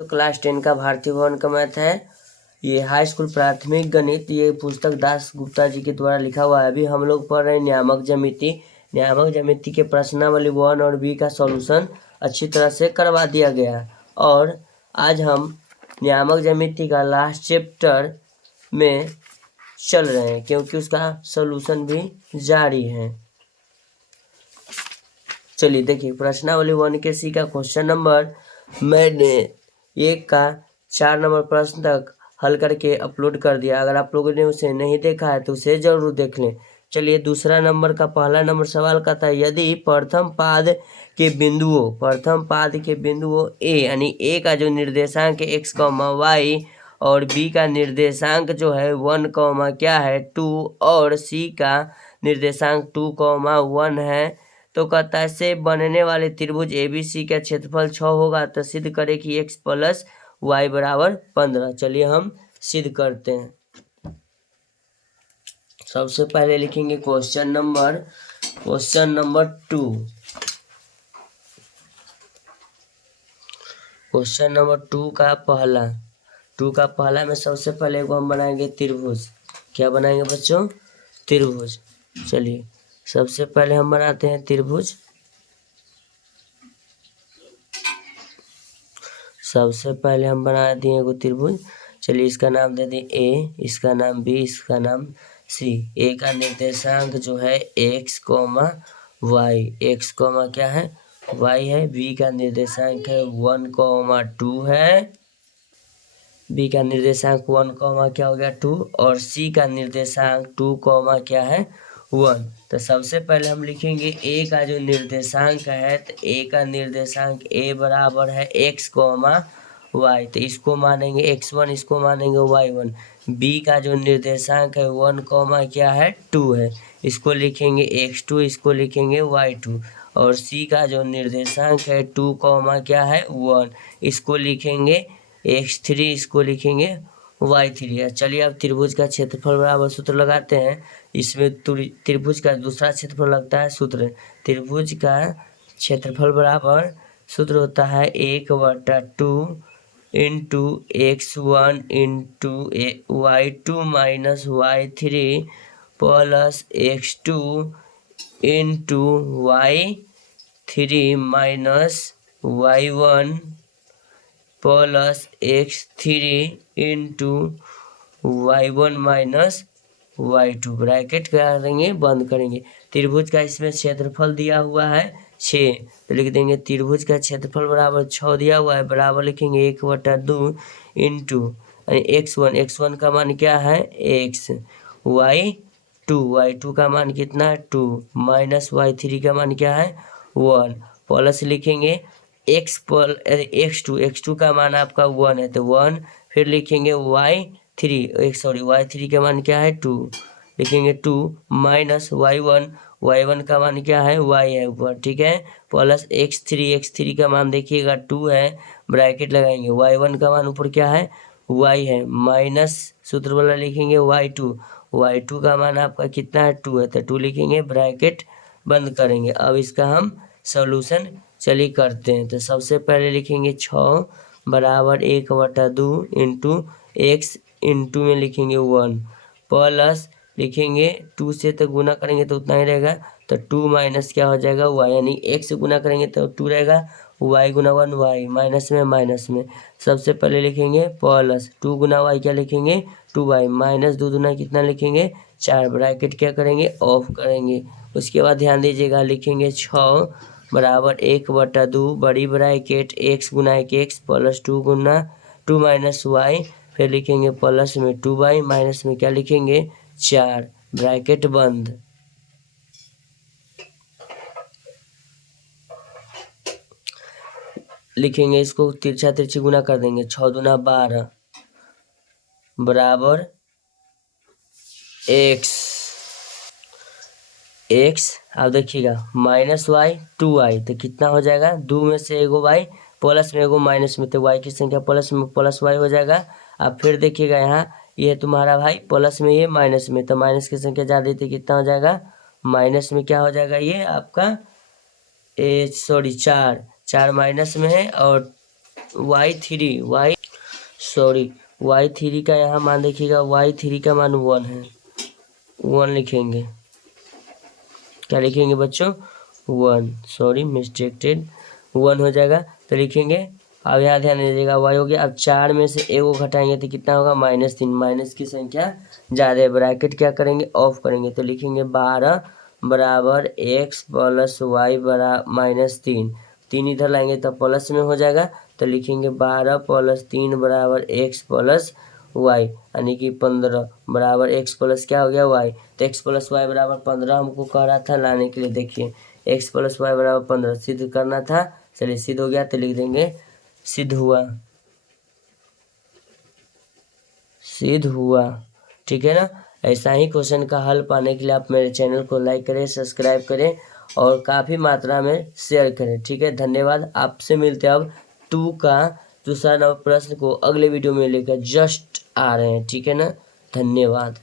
तो क्लास 10 का भारतीय भवन का मैथ है। ये हाई स्कूल प्राथमिक गणित, ये पुस्तक दास गुप्ता जी के द्वारा लिखा हुआ है। अभी हम लोग पढ़ रहे हैं नियामक ज्यामिति। नियामक ज्यामिति के प्रश्नावली 1 और बी का सॉल्यूशन अच्छी तरह से करवा दिया गया है। और आज हम नियामक ज्यामिति का लास्ट चैप्टर में चल रहे हैं, क्योंकि उसका सॉल्यूशन भी जारी है। चलिए देखिए, प्रश्नावली 1 के सी का क्वेश्चन नंबर मैंने 1 का 4 नंबर प्रश्न तक हल करके अपलोड कर दिया। अगर आप लोगों ने उसे नहीं देखा है तो उसे जरूर देख लें। चलिए, दूसरा नंबर का पहला नंबर सवाल का था, यदि प्रथम पाद के बिंदुओं ए यानी ए का जो निर्देशांक x, y और b का निर्देशांक जो है 1, क्या है 2 और c का निर्देशांक 2, 1 है, तो कहता है से बनने वाले त्रिभुज ABC का क्षेत्रफल 6 होगा, तो सिद्ध करे कि x प्लस y बराबर 15। चलिए हम सिद्ध करते हैं। सबसे पहले लिखेंगे क्वेश्चन नंबर 2। क्वेश्चन नंबर 2 का पहला में सबसे पहले को हम बनाएंगे त्रिभुज। क्या बनाएंगे बच्चों? त्रिभुज। चलिए सबसे पहले हम बनाते हैं त्रिभुज। सबसे पहले हम बना दिए एगो त्रिभुज। चलिए इसका नाम दे दें ए, इसका नाम बी, इसका नाम सी। ए का निर्देशांक जो है x, y, x, क्या है y है। बी का निर्देशांक है 1, 2 है। बी का निर्देशांक 1, क्या हो गया 2, और सी का निर्देशांक 2, क्या है 1। तो सबसे पहले हम लिखेंगे ए का जो निर्देशांक है, तो ए का निर्देशांक ए बराबर है x, y, तो इसको मानेंगे x1, इसको मानेंगे y1। बी का जो निर्देशांक है 1, क्या है 2 है, इसको लिखेंगे x2, इसको लिखेंगे y2। और सी का जो निर्देशांक है 2, क्या है 1, इसको लिखेंगे x3, इसको लिखेंगे y3। चलिए अब त्रिभुज का क्षेत्रफल बराबर सूत्र लगाते हैं। इसमें त्रिभुज का दूसरा क्षेत्रफल लगता है सूत्र। त्रिभुज का क्षेत्रफल बराबर सूत्र होता है 1/2 into x1 into y2 minus y3 plus x2 into y3 minus y1 plus x3 into y1 minus y2। Bracket क्या करेंगे? बंद करेंगे। त्रिभुज का इसमें क्षेत्रफल दिया हुआ है 6, तो लिख देंगे त्रिभुज का क्षेत्रफल बराबर 6 दिया हुआ है, बराबर लिखेंगे 1/2 इंटू x1 का मान क्या है x, y2 का मान कितना है 2, माइनस y3 का मान क्या है 1, प्लस लिखेंगे x2 का मान आपका 1 है, तो 1, फिर लिखेंगे y3 का मान क्या है 2, लिखेंगे 2, माइनस y1 का मान क्या है y है ऊपर, ठीक है, प्लस x3 का मान देखिएगा 2 है, ब्रैकेट लगाएंगे। y1 का मान ऊपर क्या है y है, माइनस सूत्र वाला लिखेंगे y2 का मान आपका कितना है 2 है, तो 2 लिखेंगे, ब्रैकेट बंद करेंगे। अब इसका हम सॉल्यूशन चलिए करते हैं। तो सबसे पहले लिखेंगे 6 बराबर 1/2 इंटू x इंटू में लिखेंगे 1 प्लस लिखेंगे 2 से तो गुना करेंगे तो उतना ही रहेगा, तो 2 माइनस क्या हो जाएगा y, यानी x से गुना करेंगे तो 2 रहेगा, y गुना 1 y, माइनस में सबसे पहले लिखेंगे प्लस 2 गुना y क्या लिखेंगे 2y, माइनस 2 दूना कितना लिखेंगे 4, ब्रैकेट क्या करेंगे ऑफ करेंगे। उसके बाद ध्यान दीजिएगा, लिखेंगे 6 बराबर 1/2 बड़ी ब्रैकेट x गुना x प्लस 2 गुना 2 माइनस y, फिर लिखेंगे प्लस में 2y, माइनस में क्या लिखेंगे 4, ब्रैकेट बंद। लिखेंगे इसको तिरछी गुना कर देंगे, 6 दूना 12 बराबर x। अब देखिएगा माइनस y 2y, तो कितना हो जाएगा 2 में से एगो y प्लस में एगो माइनस में, तो y की संख्या प्लस में प्लस y हो जाएगा। अब फिर देखिएगा यहाँ ये तुम्हारा भाई प्लस में, ये माइनस में, तो माइनस की संख्या ज़्यादा थी, कितना हो जाएगा माइनस में क्या हो जाएगा ये आपका 4 माइनस में है और y3 का यहाँ मान देखिएगा, y3 का मान 1 है, 1 लिखेंगे। क्या लिखेंगे बच्चों? 1, सॉरी मिस्टेक्टेड, 1 हो जाएगा तो लिखेंगे। अब यहाँ ध्यान दीजिएगा, y हो गया। अब 4 में से ए को घटाएंगे तो कितना होगा? -3। माइनस की संख्या ज़्यादा है, ब्रैकेट क्या करेंगे? ऑफ करेंगे। तो लिखेंगे 12 बराबर x प्लस y बरा -3। 3 इधर लाएंगे तो प्लस में हो जाएगा। तो लिखेंगे 12 प्लस 3 बराबर x प्लस y, यानी कि 15 बराबर x प्लस क्या हो गया? y। तो x प्लस वाई बराबर 15 हमको कह रहा था लाने के लिए। देखिए x प्लस वाई बराबर 15 सिद्ध करना था। चलिए सिद्ध हो गया तो लिख देंगे सिद्ध हुआ, सिद्ध हुआ। ठीक है ना। ऐसा ही क्वेश्चन का हल पाने के लिए आप मेरे चैनल को लाइक करें, सब्सक्राइब करें और काफ़ी मात्रा में शेयर करें। ठीक है, धन्यवाद। आपसे मिलते हैं अब 2 का दूसरा नंबर प्रश्न को अगले वीडियो में लेकर जस्ट आ रहे हैं। ठीक है ना, धन्यवाद।